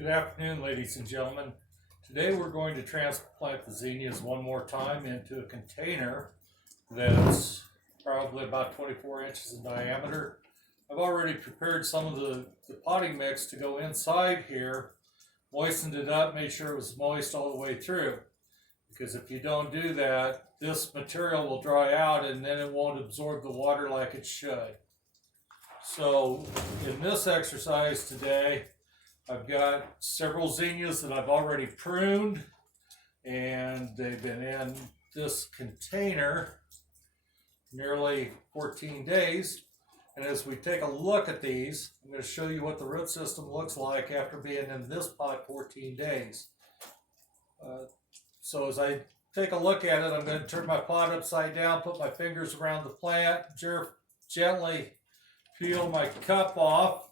Good afternoon, ladies and gentlemen. Today we're going to transplant the zinnias one more time into a container that's probably about 24 inches in diameter. I've already prepared some of the potting mix to go inside here, moistened it up, made sure it was moist all the way through. Because if you don't do that, this material will dry out and then it won't absorb the water like it should. So in this exercise today, I've got several zinnias that I've already pruned, and they've been in this container nearly 14 days. And as we take a look at these, I'm going to show you what the root system looks like after being in this pot 14 days. So as I take a look at it, I'm going to turn my pot upside down, put my fingers around the plant, gently peel my cup off.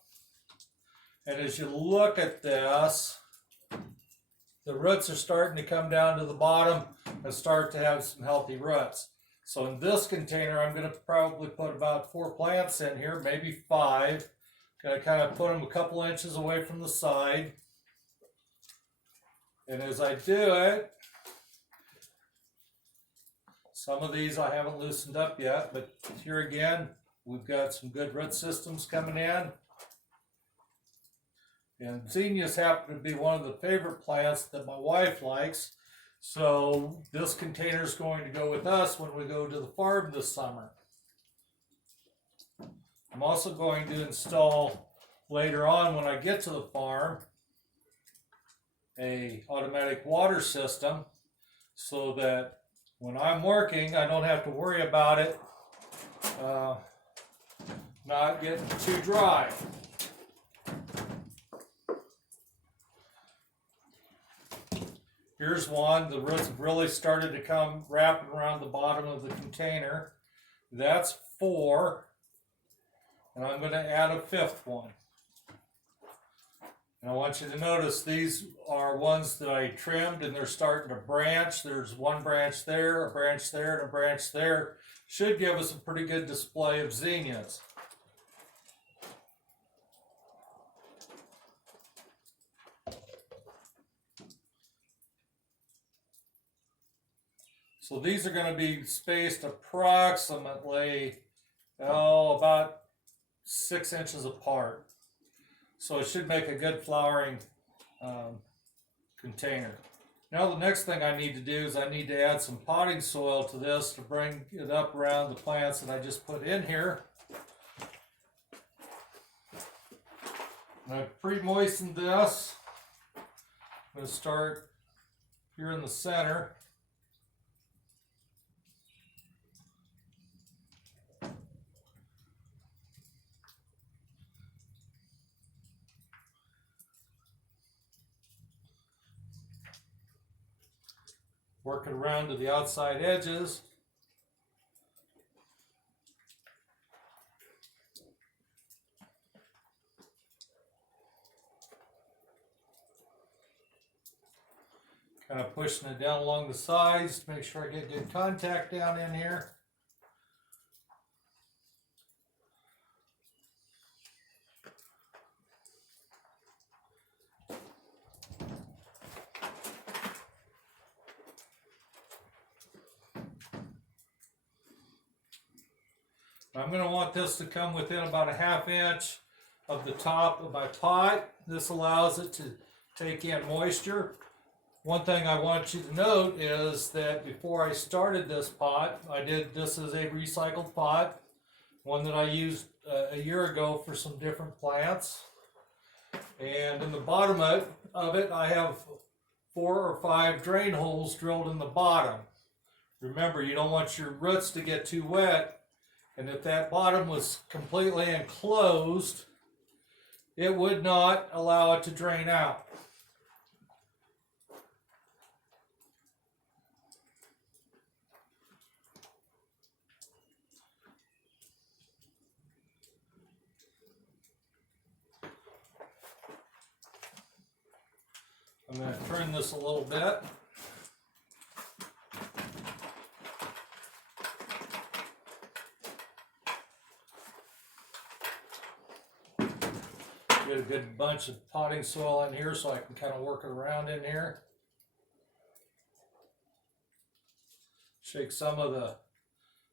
And as you look at this, the roots are starting to come down to the bottom and start to have some healthy roots. So in this container, I'm going to probably put about 4 plants in here, maybe 5. Going to kind of put them a couple inches away from the side. And as I do it, some of these I haven't loosened up yet, but here again, we've got some good root systems coming in. And zinnias happen to be one of the favorite plants that my wife likes. So this container is going to go with us when we go to the farm this summer. I'm also going to install later on when I get to the farm an automatic water system so that when I'm working I don't have to worry about it not getting too dry. Here's one. The roots have really started to come wrapping around the bottom of the container. That's 4. And I'm going to add a 5th one. And I want you to notice these are ones that I trimmed and they're starting to branch. There's one branch there, a branch there, and a branch there. Should give us a pretty good display of zinnias. So these are going to be spaced approximately, about 6 inches apart. So it should make a good flowering container. Now the next thing I need to do is I need to add some potting soil to this to bring it up around the plants that I just put in here. And I've pre-moistened this. I'm going to start here in the center. Working around to the outside edges. Kind of pushing it down along the sides to make sure I get good contact down in here. I'm going to want this to come within about a 1/2 inch of the top of my pot. This allows it to take in moisture. One thing I want you to note is that before I started this pot, I did this as a recycled pot, one that I used a year ago for some different plants. And in the bottom of it, I have 4 or 5 drain holes drilled in the bottom. Remember, you don't want your roots to get too wet. And if that bottom was completely enclosed, it would not allow it to drain out. I'm going to turn this a little bit. Get a good bunch of potting soil in here so I can kind of work it around in here. Shake some of the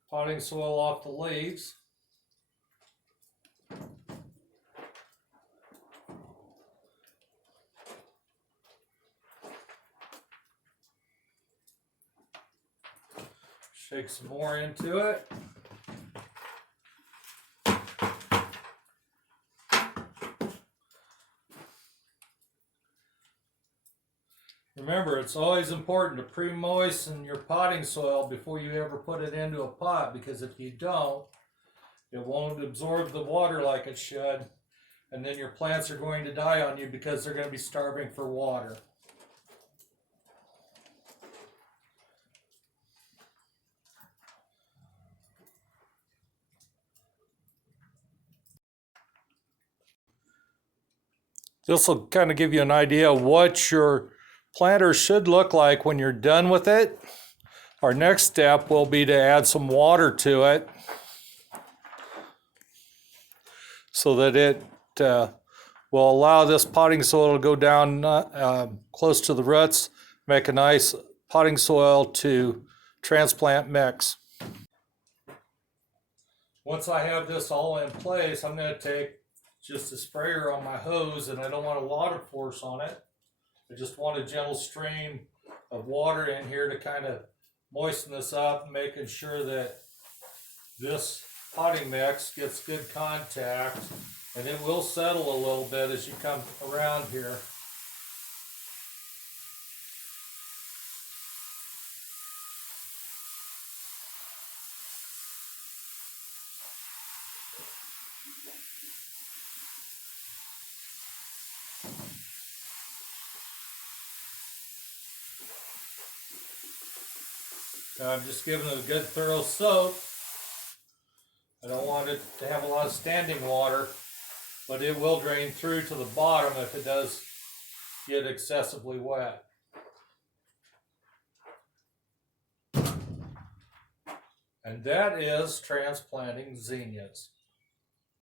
potting soil off the leaves. Shake some more into it. Remember, it's always important to pre-moisten your potting soil before you ever put it into a pot, because if you don't, it won't absorb the water like it should, and then your plants are going to die on you because they're going to be starving for water. This will kind of give you an idea of what your planter should look like when you're done with it. Our next step will be to add some water to it so that it will allow this potting soil to go down close to the roots, make a nice potting soil to transplant mix. Once I have this all in place, I'm going to take just a sprayer on my hose, and I don't want a lot of force on it. I just want a gentle stream of water in here to kind of moisten this up, making sure that this potting mix gets good contact, and it will settle a little bit as you come around here. Now I'm just giving it a good thorough soak. I don't want it to have a lot of standing water, but it will drain through to the bottom if it does get excessively wet. And that is transplanting zinnias.